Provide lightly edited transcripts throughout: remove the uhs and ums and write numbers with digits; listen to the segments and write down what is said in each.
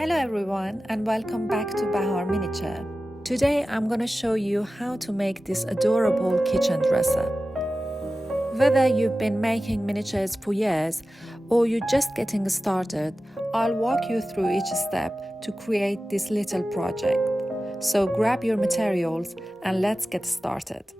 Hello everyone and welcome back to Bahar Miniature. Today I'm gonna show you how to make this adorable kitchen dresser. Whether you've been making miniatures for years or you're just getting started, I'll walk you through each step to create this little project. So grab your materials and let's get started.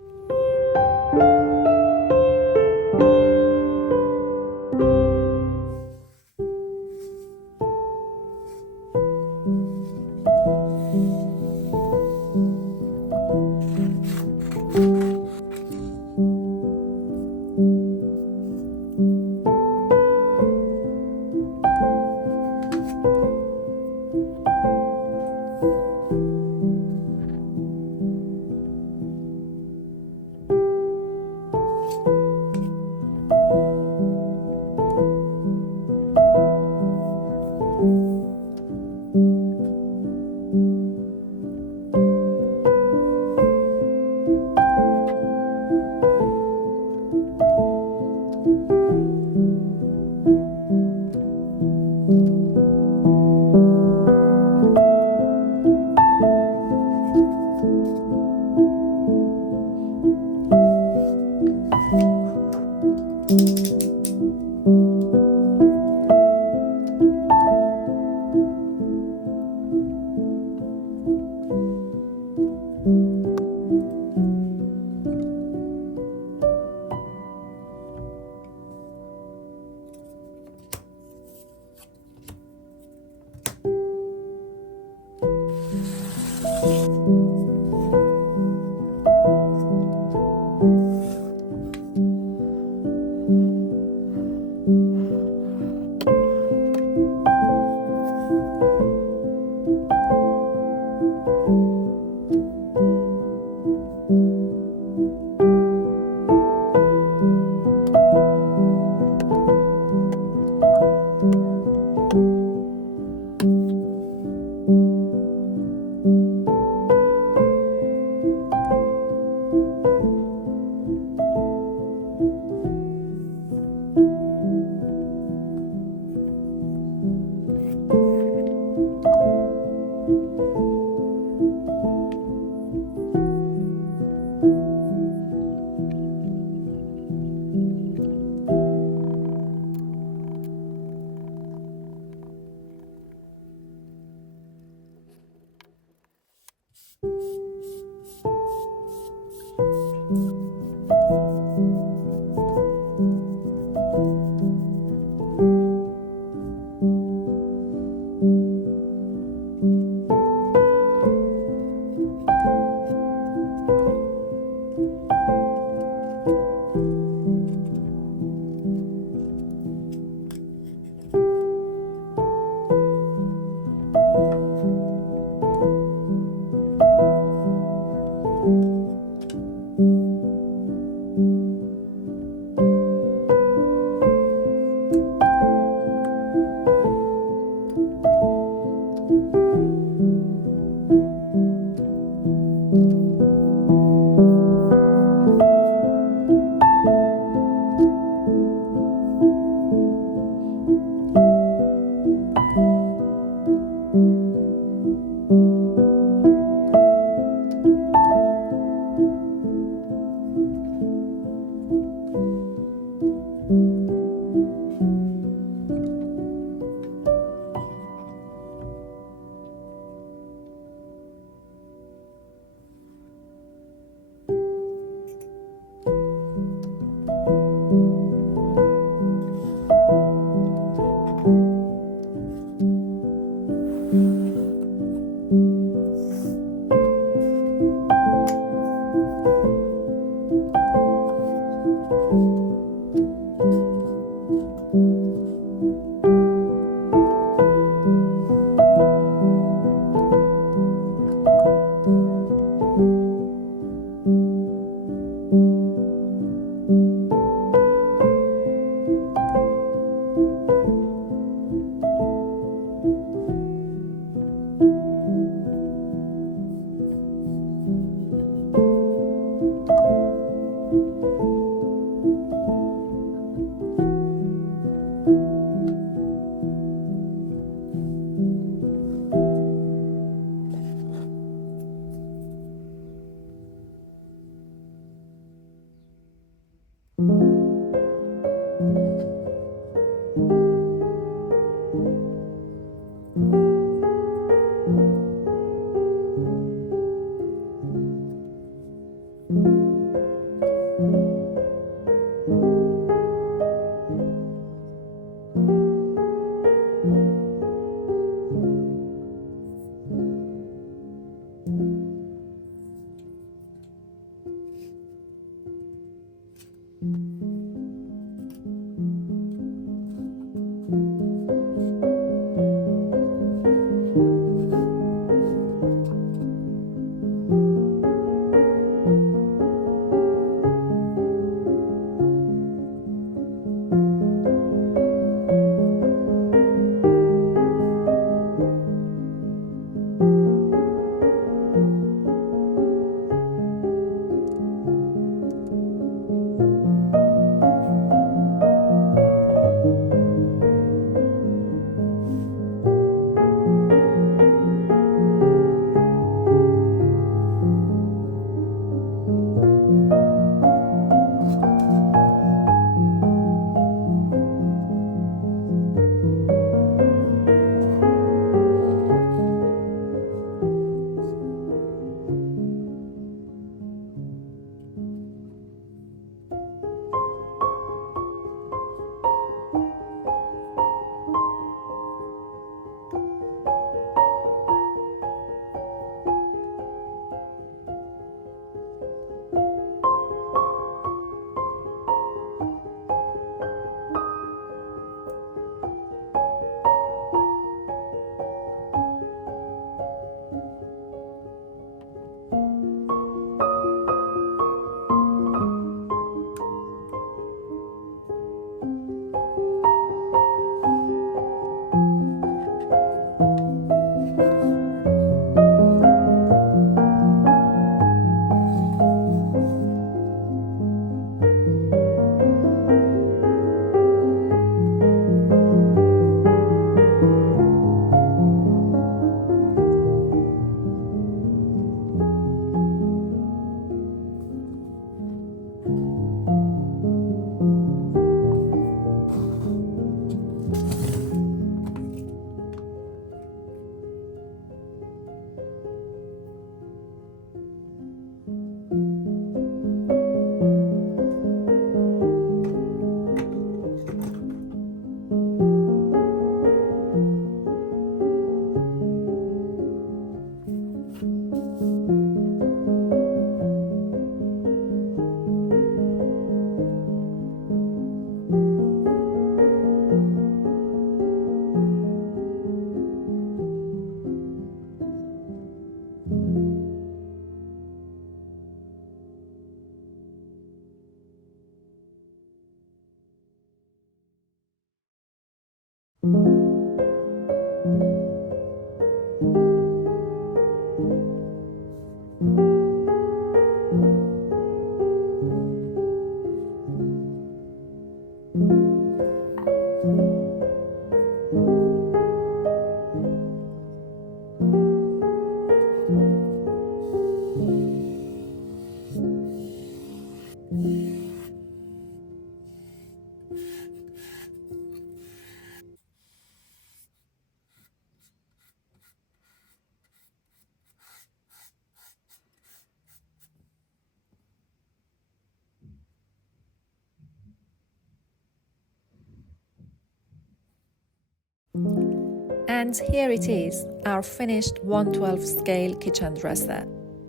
And here it is, our finished 1/12 scale kitchen dresser.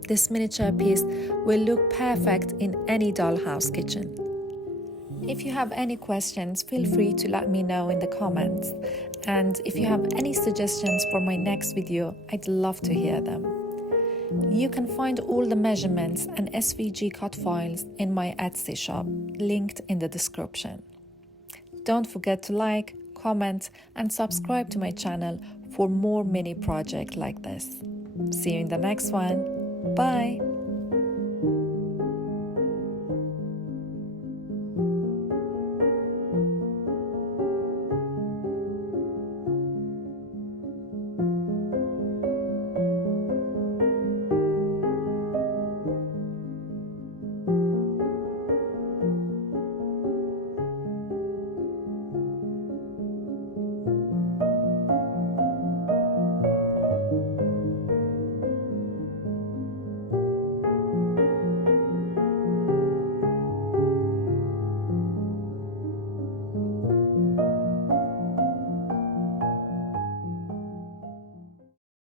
This miniature piece will look perfect in any dollhouse kitchen. If you have any questions, feel free to let me know in the comments. And if you have any suggestions for my next video, I'd love to hear them. You can find all the measurements and SVG cut files in my Etsy shop, linked in the description. Don't forget to like, comment, and subscribe to my channel for more mini projects like this. See you in the next one. Bye!